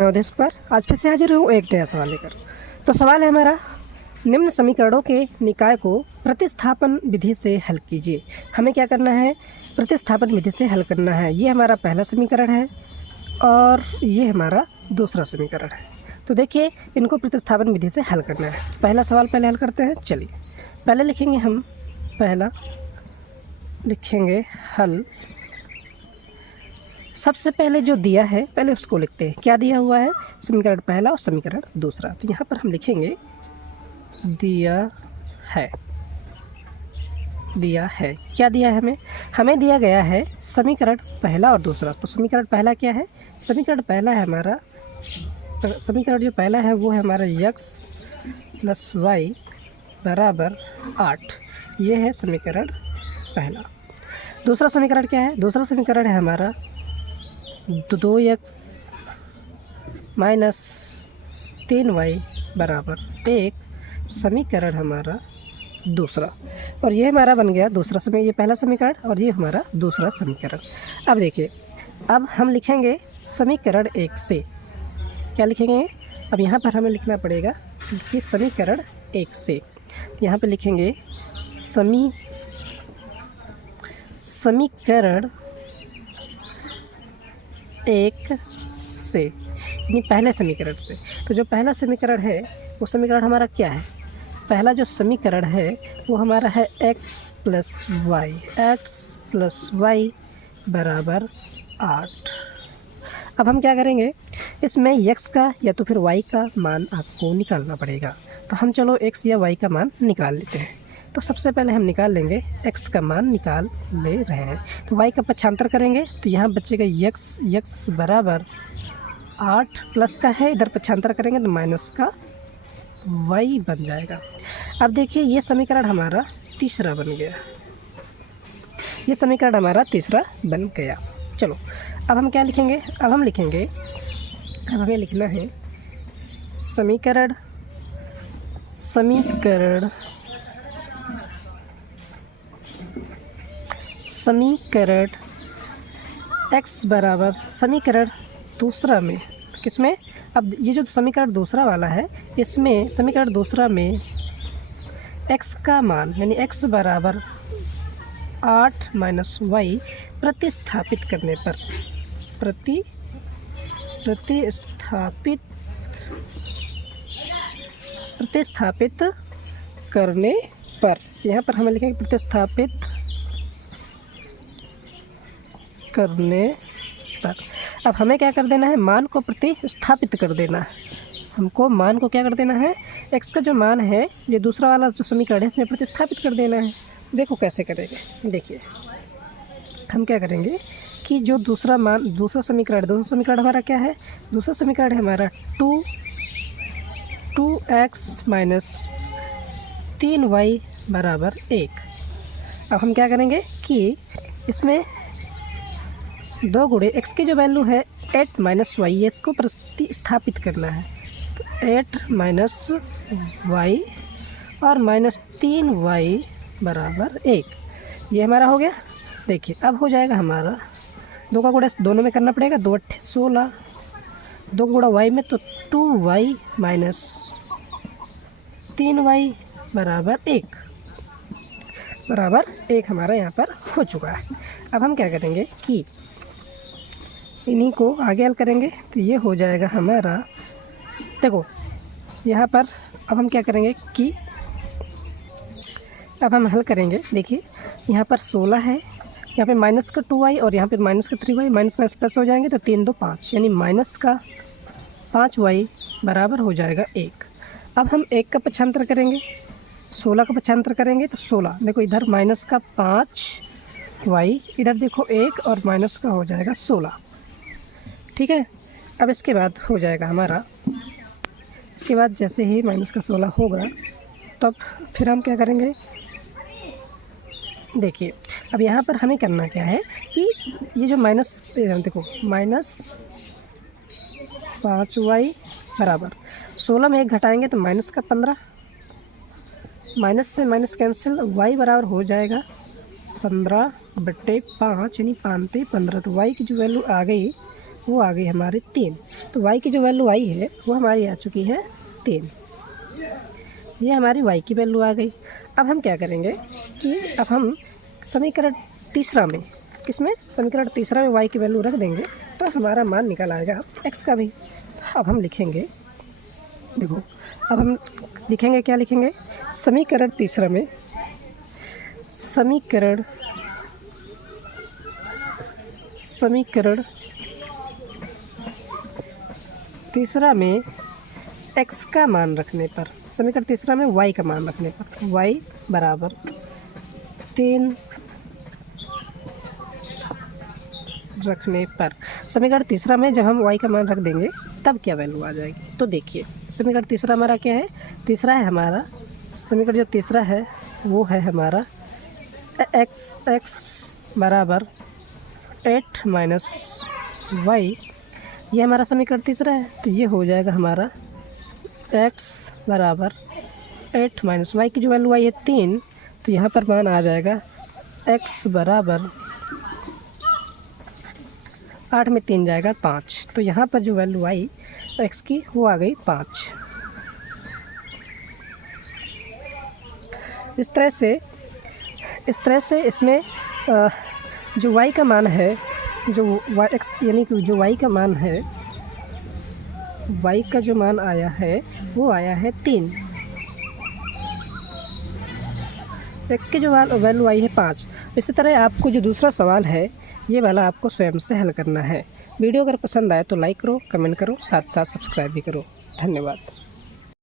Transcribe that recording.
मैं उदय पर आज फिर से हाजिर हूँ एक नया सवाल लेकर। तो सवाल है हमारा, निम्न समीकरणों के निकाय को प्रतिस्थापन विधि से हल कीजिए। हमें क्या करना है, प्रतिस्थापन विधि से हल करना है। ये हमारा पहला समीकरण है और ये हमारा दूसरा समीकरण है। तो देखिए, इनको प्रतिस्थापन विधि से हल करना है। पहला सवाल पहले हल करते हैं। चलिए पहले लिखेंगे हम, पहला लिखेंगे हल। सबसे पहले जो दिया है पहले उसको लिखते हैं। क्या दिया हुआ है, समीकरण पहला और समीकरण दूसरा। तो यहाँ पर हम लिखेंगे दिया है। दिया है, क्या दिया है हमें दिया गया है समीकरण पहला और दूसरा। तो समीकरण पहला क्या है, समीकरण पहला है हमारा, समीकरण जो पहला है वो है हमारा x + y = 8। ये है समीकरण पहला। दूसरा समीकरण क्या है, दूसरा समीकरण है हमारा 2x - 3y = 1। समीकरण हमारा दूसरा, और ये हमारा बन गया दूसरा समय, ये पहला समीकरण और ये हमारा दूसरा समीकरण। अब देखिए, अब हम लिखेंगे समीकरण 1 से। क्या लिखेंगे, अब यहाँ पर हमें लिखना पड़ेगा कि समीकरण 1 से। यहाँ पे लिखेंगे समीकरण 1 से, यानी पहले समीकरण से। तो जो पहला समीकरण है वो समीकरण हमारा क्या है, पहला जो समीकरण है वो हमारा है x + y = 8। अब हम क्या करेंगे, इसमें x का या तो फिर y का मान आपको निकालना पड़ेगा। तो हम चलो x या y का मान निकाल लेते हैं। तो सबसे पहले हम निकाल लेंगे, x का मान निकाल ले रहे हैं। तो y का पक्षांतर करेंगे तो यहाँ बचेगा x बराबर 8 प्लस का है, इधर पक्षांतर करेंगे तो माइनस का y बन जाएगा। अब देखिए, ये समीकरण हमारा तीसरा बन गया। ये समीकरण हमारा तीसरा बन गया। चलो अब हम क्या लिखेंगे, अब हमें लिखना है समीकरण x बराबर समीकरण दूसरा में, किसमें, अब ये जो समीकरण दूसरा वाला है इसमें समीकरण दूसरा में x का मान यानी x बराबर 8 - y प्रतिस्थापित करने पर, प्रतिस्थापित करने पर, यहाँ पर हमें लिखेंगे प्रतिस्थापित करने पर। अब हमें क्या कर देना है, मान को प्रतिस्थापित कर देना है। हमको मान को क्या कर देना है, x का जो मान है ये दूसरा वाला जो समीकरण है इसमें प्रतिस्थापित कर देना है। देखो कैसे करेंगे, देखिए हम क्या करेंगे कि जो दूसरा समीकरण हमारा क्या है, दूसरा समीकरण है हमारा 2x - 3y = 1। अब हम क्या करेंगे कि इसमें 2 गुणे x की जो वैल्यू है 8 - y, इसको प्रतिस्थापित करना है। तो 8 - y और -3y = 1, ये हमारा हो गया। देखिए अब हो जाएगा हमारा, 2 का गुणा दोनों में करना पड़ेगा, 2 × 8 = 16, 2 गुणा y में तो 2y - 3y = 1 हमारा यहाँ पर हो चुका है। अब हम क्या करेंगे कि इन्हीं को आगे हल करेंगे। तो ये हो जाएगा हमारा, देखो यहाँ पर अब हम क्या करेंगे कि अब हम हल करेंगे। देखिए यहाँ पर 16 है, यहाँ पे माइनस का 2y और यहाँ पे माइनस का 3y, माइनस माइनस प्लस हो जाएंगे तो 3 × 2 = 5, यानी माइनस का 5y बराबर हो जाएगा 1। अब हम 1 का पक्षांतर करेंगे, 16 का पक्षांतर करेंगे तो 16, देखो इधर माइनस का 5y, इधर देखो 1 और माइनस का हो जाएगा 16। ठीक है, अब इसके बाद हो जाएगा हमारा, इसके बाद जैसे ही माइनस का 16 होगा तब फिर हम क्या करेंगे, देखिए अब यहाँ पर हमें करना क्या है कि ये जो माइनस, देखो -5y बराबर 16 में 1 घटाएंगे तो माइनस का 15, माइनस से माइनस कैंसिल, y बराबर हो जाएगा 15/5 यानी 5 × 15। तो y की जो वैल्यू आ गई वो आ गई हमारी 3। तो y की जो वैल्यू आई है वो हमारी आ चुकी है 3। ये हमारी y की वैल्यू आ गई। अब हम क्या करेंगे कि अब हम समीकरण तीसरा में, किसमें, समीकरण तीसरा में y की वैल्यू रख देंगे तो हमारा मान निकल आएगा x का भी। अब हम लिखेंगे, देखो अब हम लिखेंगे, क्या लिखेंगे, समीकरण तीसरा में, समीकरण तीसरा में x का मान रखने पर, समीकरण तीसरा में y का मान रखने पर, y बराबर 3 रखने पर, समीकरण तीसरा में जब हम y का मान रख देंगे तब क्या वैल्यू आ जाएगी। तो देखिए समीकरण तीसरा हमारा क्या है, तीसरा है हमारा, समीकरण जो तीसरा है वो है हमारा x बराबर 8 माइनस y, ये हमारा समीकरण तीसरा है। तो ये हो जाएगा हमारा x बराबर 8 माइनस y की जो वैल्यू आई है 3, तो यहाँ पर मान आ जाएगा x बराबर 8 में 3 जाएगा 5। तो यहाँ पर जो वैल्यू आई x की वो आ गई 5। इस तरह से इसमें जो y का मान है, जो x यानी कि जो y का मान है, y का जो मान आया है वो आया है 3, x की जो वैल्यू आई है 5। इसी तरह आपको जो दूसरा सवाल है ये वाला आपको स्वयं से हल करना है। वीडियो अगर पसंद आए तो लाइक करो, कमेंट करो, साथ साथ सब्सक्राइब भी करो। धन्यवाद।